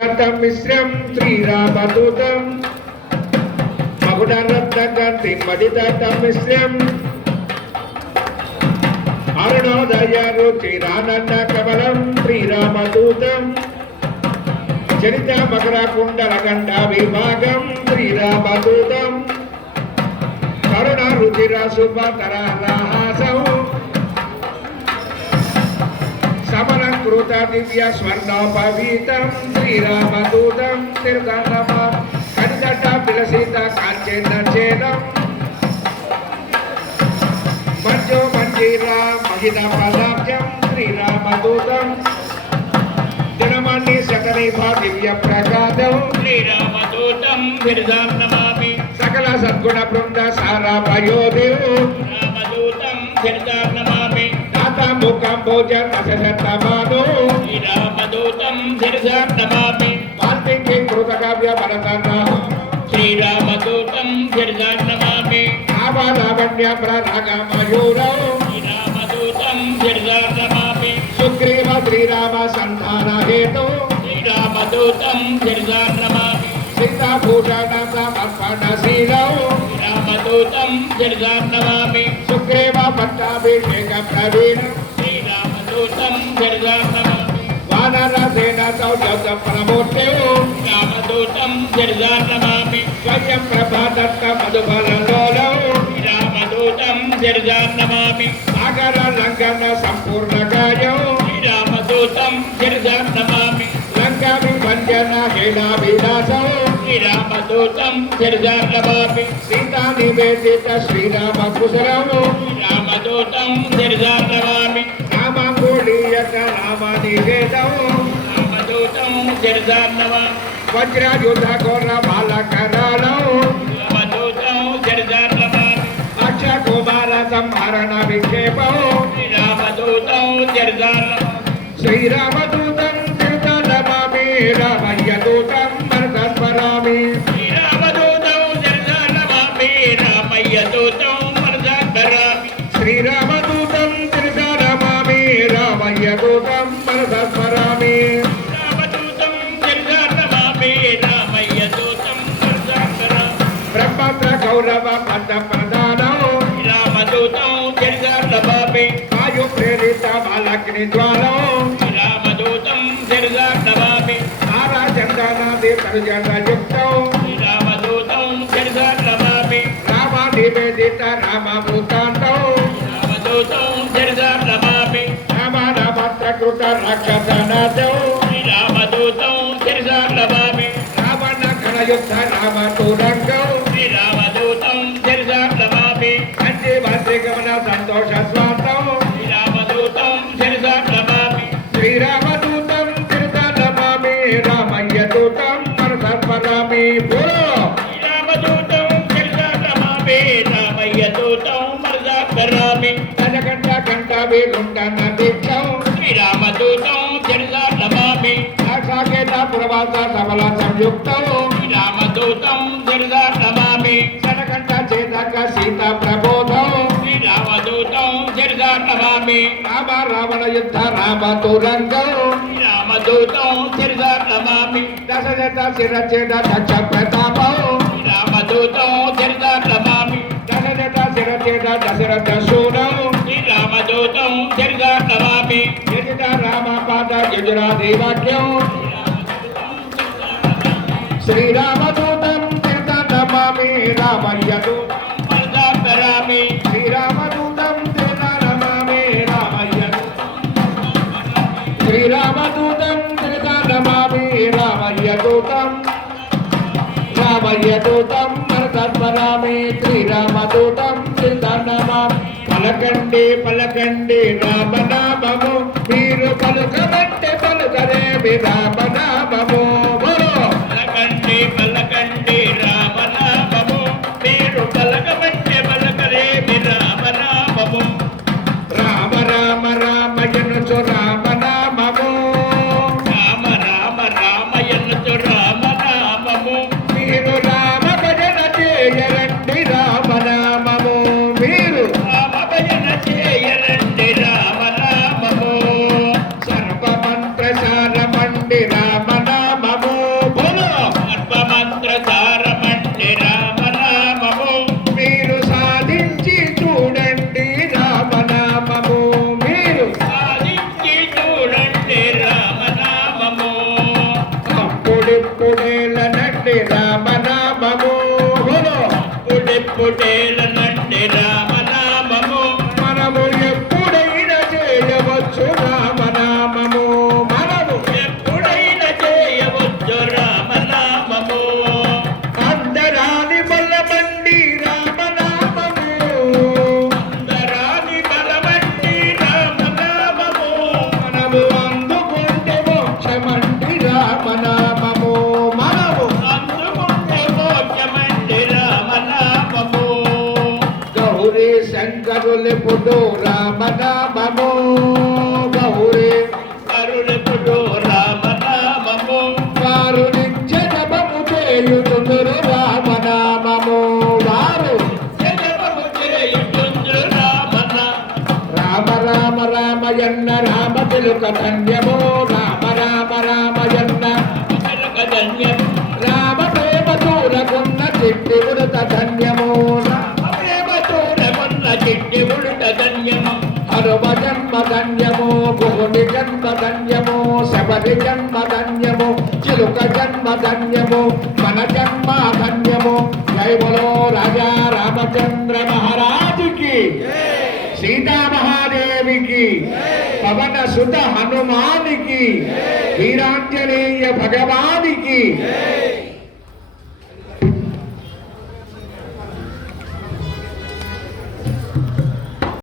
మిశ్రం శ్రీరామదూతం మగుడరత్నగంతి మదిదత మిశ్రం అరుణోదయ రుచిరానన్న కమలం శ్రీరామదూతం చరిత మకర కుండల గండ విభాగం శ్రీరామదూతం కరుణ రుచిర శుభతరహాసం సమలంకృత దివ్య స్వర్ణోపవీతం శ్రీరామదూతం తిరుగన్నమ కనిదట్ట విలసిత కాంచేన చేనం మంజో మంజీరా మహిళ పదాబ్జం శ్రీరామదూతం జనమాన్ని సకలీభా దివ్య ప్రకాదం శ్రీరామదూతం గిరిజాన్నమామి సకల సద్గుణ బృంద సారాభయోదేవ్ రామదూతం గిరిజాన్నమామి ముఖం భోజన అసతమాను శ్రీరామదూతం గిరిజాన్నమామి వాల్మీకి కృతకావ్య భరతన శ్రీరామదూతం గిరిజాన్నమామి రామలావణ్య ప్రరాగమయూరౌ శ్రీరామదూతం గిరిజాన్నమామి సుగ్రీవ శ్రీరామ సంధాన హేతు శ్రీరామదూతం గిరిజాన్నమామి సీతాభూషణ సమర్పణశీలౌ శ్రీరామదూతం గిరిజాన్నమామి సుగ్రీవ పట్టాభిషేక ప్రవీణ శ్రీరామదూతం గిరిజాన్నమామి వానర సేన సౌజ ప్రమూర్తి రామదూతం గిరిజాన్నమామి స్వయం ప్రభాదత్త మధుబలలోలౌ శ్రీరామదూతం గిరిజాన్నమామి సాగర లంఘన సంపూర్ణ గాయౌ శ్రీరామదూతం గిరిజాన్నమామి లంకా విభంజన హేళా విలాసౌ శ్రీరామదూతం గిరిజాన్నమామి సీతా నివేదిత శ్రీరామ కుశలము రామదూతం గిరిజాన్నమామి రామాంగుళీయక రామ నివేదం రామదూతం గిరిజాన్నమామి వజ్రయుధ ఘోర బాలకరాలం రామదూతం గిరిజాన్నమామి అక్ష కుమార సంహరణ విక్షేపం రామదూతం గిరిజాన్నమామి శ్రీరామదూతం తిరుతలమామి రామయ్య దూతం మర్దస్మరామి శ్రీరామదూతం గిరిజాన్నమామి రామయ్య దూతం మర్దస్మరామి శ్రీరామదూతం తిరుతలమామి రామయ్య దూతం మర్దస్మరామి రామదూతం గిరిజాన్నమామి రామయ్య దూతం మర్దస్మరామి బ్రహ్మత్ర గౌరవ పద ప్రధానం రామదూతం గిరిజాన్నమామి వాయు ప్రేరిత బాలగ్ని జ్వాలం రామదూతం గిరిజాన్నమామి తారా చందనాది తరుజన యుక్తం రామదూతం గిరిజాన్నమామి రామ నివేదిత రామ భూతాంతం రామదూతం గిరిజాన్నమామి రామ రామత్ర కృత రాక్షసనాదం రామదూతం గిరిజాన్నమామి రావణ గణయుద్ధ రామ తూరంగం రామదూతం గిరిజాన్నమామి సంజీవతి గమన సంతోష స్వార్థం రామదూతం గిరిజాన్నమామి శ్రీరామదూతం తిరుతలమామి రామయ్య దూతం మరసర్పరామి రామదూతం గిరిజాన్నమామి రామయ్య దూతం మర్దస్మరామి గంట గంట వేలుండన దీక్షం శ్రీరామదూతం గిరిజాన్నమామి సాకేత ప్రవాస సబల సంయుక్తం రామదూతం గిరిజాన్నమామి శనకంఠ చేతక సీత ప్రబోధం రామదూతం గిరిజాన్నమామి రామ రావణ యుద్ధ రామ తురంగం రామదూతం గిరిజాన్నమామి దశరథ శిరచేత దక్ష ప్రతాపం రామదూతం గిరిజాన్నమామి దశరథ శిరచేత దశరథ శూలం రామదూతం గిరిజాన్నమామి యజిత రామ పాద యజురాది వాక్యం శ్రీరామదూతం తిరుతలమామి రామయ్య దూతం మర్దస్మరామి శ్రీరామదూతం తిరుతలమామి రామయ్య శ్రీరామదూతం తిరుతలమామి రామయ్య దూతం మరతస్మరామి శ్రీరామదూతం తిరుతలమామి పలకండి పలకండి రామనామము మీరు పలుకమంటే పలుకరేమి రామనామము పలకండి పలకండి రామనామము మీరు పలకమంటే పలకరేమి రామనామము రామ రామ రామయనుచు రామనామము రామ రామ రామయనుచు రామనామము మీరు రామ భజన చేయరండి రామనామము మీరు రామ భజన చేయరండి రామనామము సర్వమంత్ర సారమండి రామనామము కరులెప్పుడు రామనామము గౌరీ కరుణెప్పుడు రామనామము వారు నిత్య జపము చేయుచుందురు రామనామము వారు జపము చేయుచుందురు రామ రామ రామయన్న రామ పిలుక ధన్యము రామ రామ రామయన్న ధన్యము రామ ప్రేమ చూరకున్న చిట్టి ఉడత ధన్యము ప్రేమ చూడమున్న చిట్టి ఉడత ధన్యము హనుమ జన్మ ధన్యము భువుని జన్మ ధన్యము శబరి జన్మ ధన్యము చిలుక జన్మ ధన్యము మన జన్మ ధన్యము జై బలో రాజా రామచంద్ర మహారాజుకి సీతా మహాదేవికి పవన సుత హనుమానికి వీరాంజనేయ భగవానికి